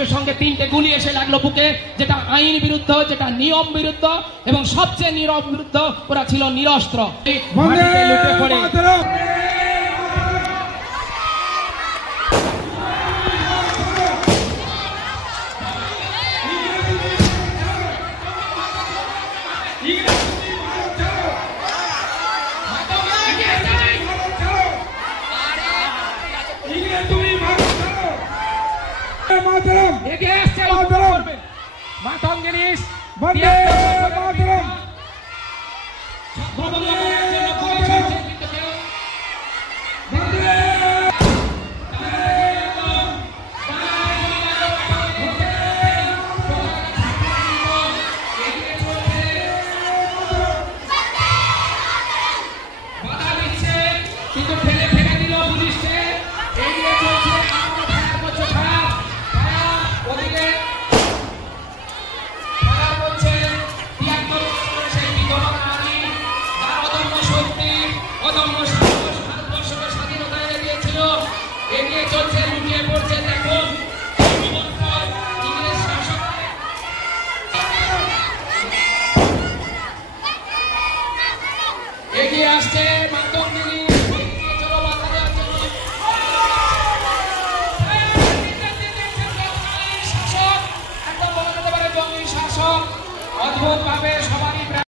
সঙ্গে সঙ্গে 3টে গুলি এসে লাগলো বুকে, যেটা আইন বিরুদ্ধ, যেটা নিয়ম বিরুদ্ধ, এবং সবচেয়ে নীরব বিরুদ্ধ। ওরা ছিল নিরস্ত্র, মাটিতে লুটে পড়ে। মাতঙ্গিনী